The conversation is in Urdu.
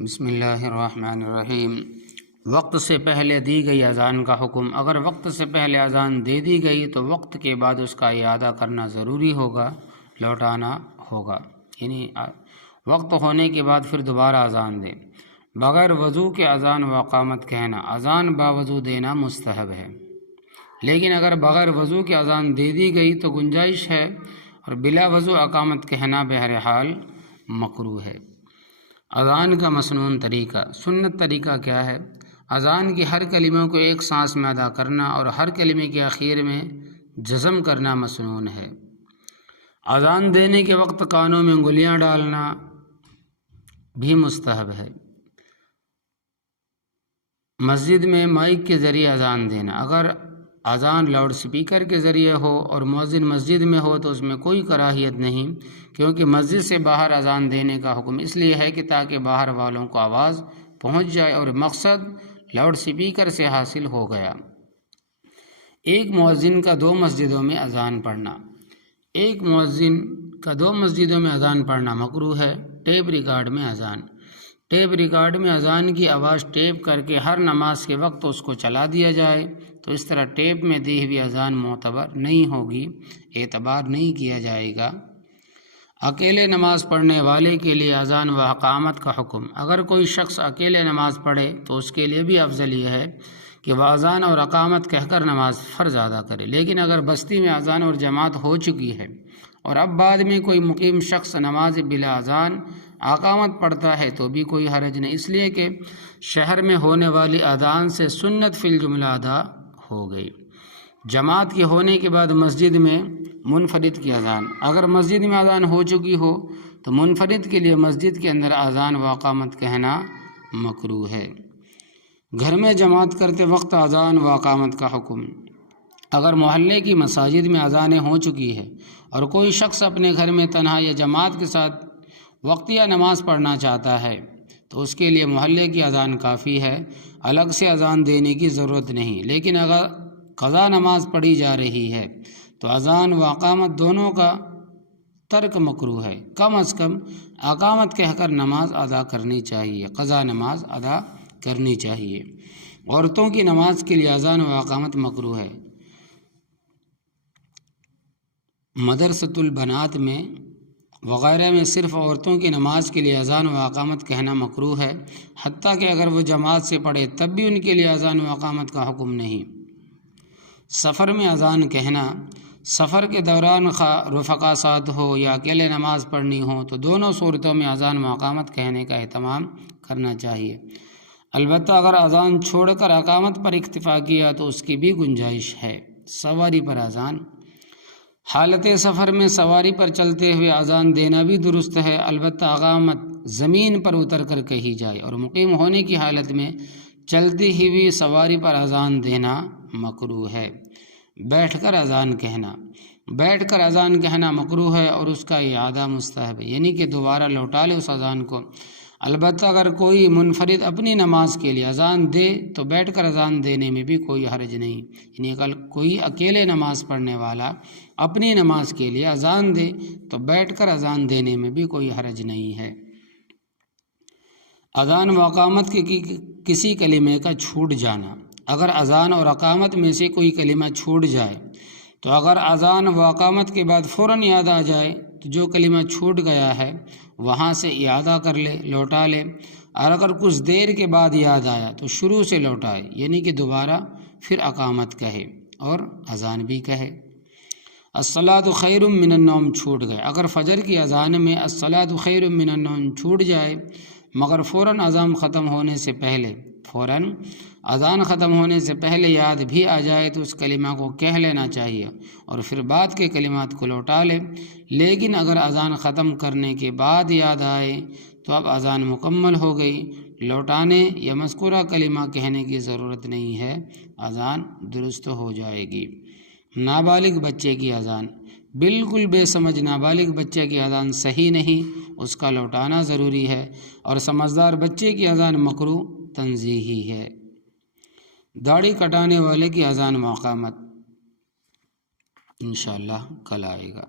بسم اللہ الرحمن الرحیم۔ وقت سے پہلے دی گئی اذان کا حکم۔ اگر وقت سے پہلے اذان دے دی گئی تو وقت کے بعد اس کا اعادہ کرنا ضروری ہوگا، لوٹانا ہوگا، یعنی وقت ہونے کے بعد پھر دوبارہ اذان دے۔ بغیر وضو کے اذان و اقامت کہنا، اذان باوضو دینا مستحب ہے، لیکن اگر بغیر وضو کے اذان دے دی گئی تو گنجائش ہے، اور بلا وضو اقامت کہنا بہرحال مکروہ ہے۔ اذان کا مسنون طریقہ۔ سنت طریقہ کیا ہے؟ اذان کی ہر کلموں کو ایک سانس میں ادا کرنا اور ہر کلمے کے آخر میں جزم کرنا مسنون ہے۔ اذان دینے کے وقت کانوں میں انگلیاں ڈالنا بھی مستحب ہے۔ مسجد میں مائک کے ذریعے اذان دینا۔ اگر اذان لاؤڈ سپیکر کے ذریعے ہو اور مؤذن مسجد میں ہو تو اس میں کوئی کراہیت نہیں، کیونکہ مسجد سے باہر اذان دینے کا حکم اس لیے ہے کہ تاکہ باہر والوں کو آواز پہنچ جائے، اور مقصد لاؤڈ سپیکر سے حاصل ہو گیا۔ ایک مؤذن کا دو مسجدوں میں اذان پڑھنا۔ ایک مؤذن کا دو مسجدوں میں اذان پڑھنا مکروہ ہے۔ ٹیپ ریکارڈ میں اذان۔ ٹیپ ریکارڈ میں اذان کی آواز ٹیپ کر کے ہر نماز کے وقت اس کو چلا دیا جائے تو اس طرح ٹیپ میں دی ہوئی اذان معتبر نہیں ہوگی، اعتبار نہیں کیا جائے گا۔ اکیلے نماز پڑھنے والے کے لیے اذان و اقامت کا حکم۔ اگر کوئی شخص اکیلے نماز پڑھے تو اس کے لیے بھی افضل یہ ہے کہ وہ اذان اور اقامت کہہ کر نماز فرض ادا کرے، لیکن اگر بستی میں اذان اور جماعت ہو چکی ہے اور اب بعد میں کوئی مقیم شخص نماز بلا اذان اقامت پڑھتا ہے تو بھی کوئی حرج نہیں، اس لیے کہ شہر میں ہونے والی اذان سے سنت فی الجملہ ادا ہو گئی۔ جماعت کے ہونے کے بعد مسجد میں منفرد کی اذان۔ اگر مسجد میں اذان ہو چکی ہو تو منفرد کے لیے مسجد کے اندر اذان و اقامت کہنا مکروہ ہے۔ گھر میں جماعت کرتے وقت اذان و اقامت کا حکم۔ اگر محلے کی مساجد میں اذانیں ہو چکی ہے اور کوئی شخص اپنے گھر میں تنہا یا جماعت کے ساتھ وقتیہ نماز پڑھنا چاہتا ہے تو اس کے لیے محلے کی اذان کافی ہے، الگ سے اذان دینے کی ضرورت نہیں۔ لیکن اگر قضا نماز پڑھی جا رہی ہے تو اذان و اقامت دونوں کا ترک مکروہ ہے۔ کم از کم اقامت کہہ کر نماز ادا کرنی چاہیے، قضا نماز ادا کرنی چاہیے۔ عورتوں کی نماز کے لیے اذان و اقامت مکروہ ہے۔ مدرسۃ البنات میں وغیرہ میں صرف عورتوں کی نماز کے لیے اذان و اقامت کہنا مکروہ ہے، حتیٰ کہ اگر وہ جماعت سے پڑھے تب بھی ان کے لیے اذان و اقامت کا حکم نہیں۔ سفر میں اذان کہنا۔ سفر کے دوران خواہ رفقا ساتھ ہو یا اکیلے نماز پڑھنی ہو تو دونوں صورتوں میں اذان و اقامت کہنے کا اہتمام کرنا چاہیے۔ البتہ اگر اذان چھوڑ کر اقامت پر اکتفا کیا تو اس کی بھی گنجائش ہے۔ سواری پر اذان۔ حالت سفر میں سواری پر چلتے ہوئے اذان دینا بھی درست ہے، البتہ اقامت زمین پر اتر کر کہی جائے، اور مقیم ہونے کی حالت میں چلتی ہوئی سواری پر اذان دینا مکروہ ہے۔ بیٹھ کر اذان کہنا۔ بیٹھ کر اذان کہنا مکروہ ہے اور اس کا اعادہ مستحب ہے، یعنی کہ دوبارہ لوٹا لے اس اذان کو۔ البتہ اگر کوئی منفرد اپنی نماز کے لیے اذان دے تو بیٹھ کر اذان دینے میں بھی کوئی حرج نہیں، یعنی اگر کوئی اکیلے نماز پڑھنے والا اپنی نماز کے لیے اذان دے تو بیٹھ کر اذان دینے میں بھی کوئی حرج نہیں ہے۔ اذان و اقامت کے کسی کلمے کا چھوٹ جانا۔ اگر اذان اور اقامت میں سے کوئی کلمہ چھوٹ جائے تو اگر اذان و اقامت کے بعد فوراً یاد آ جائے تو جو کلمہ چھوٹ گیا ہے وہاں سے اعادہ کر لے، لوٹا لے، اور اگر کچھ دیر کے بعد یاد آیا تو شروع سے لوٹائے، یعنی کہ دوبارہ پھر اقامت کہے اور اذان بھی کہے۔ الصلاۃ خیر من النوم چھوٹ گئے۔ اگر فجر کی اذان میں الصلاۃ خیر من النوم چھوٹ جائے مگر فوراً اذان ختم ہونے سے پہلے یاد بھی آ جائے تو اس کلمہ کو کہہ لینا چاہیے اور پھر بعد کے کلمات کو لوٹا لے۔ لیکن اگر اذان ختم کرنے کے بعد یاد آئے تو اب اذان مکمل ہو گئی، لوٹانے یا مذکورہ کلمہ کہنے کی ضرورت نہیں ہے، اذان درست ہو جائے گی۔ نابالغ بچے کی اذان۔ بالکل بے سمجھ نابالغ بچے کی اذان صحیح نہیں، اس کا لوٹانا ضروری ہے، اور سمجھدار بچے کی اذان مکروہ تنزیہی ہے۔ داڑھی کٹانے والے کی اذان و اقامت انشاءاللہ کل آئے گا۔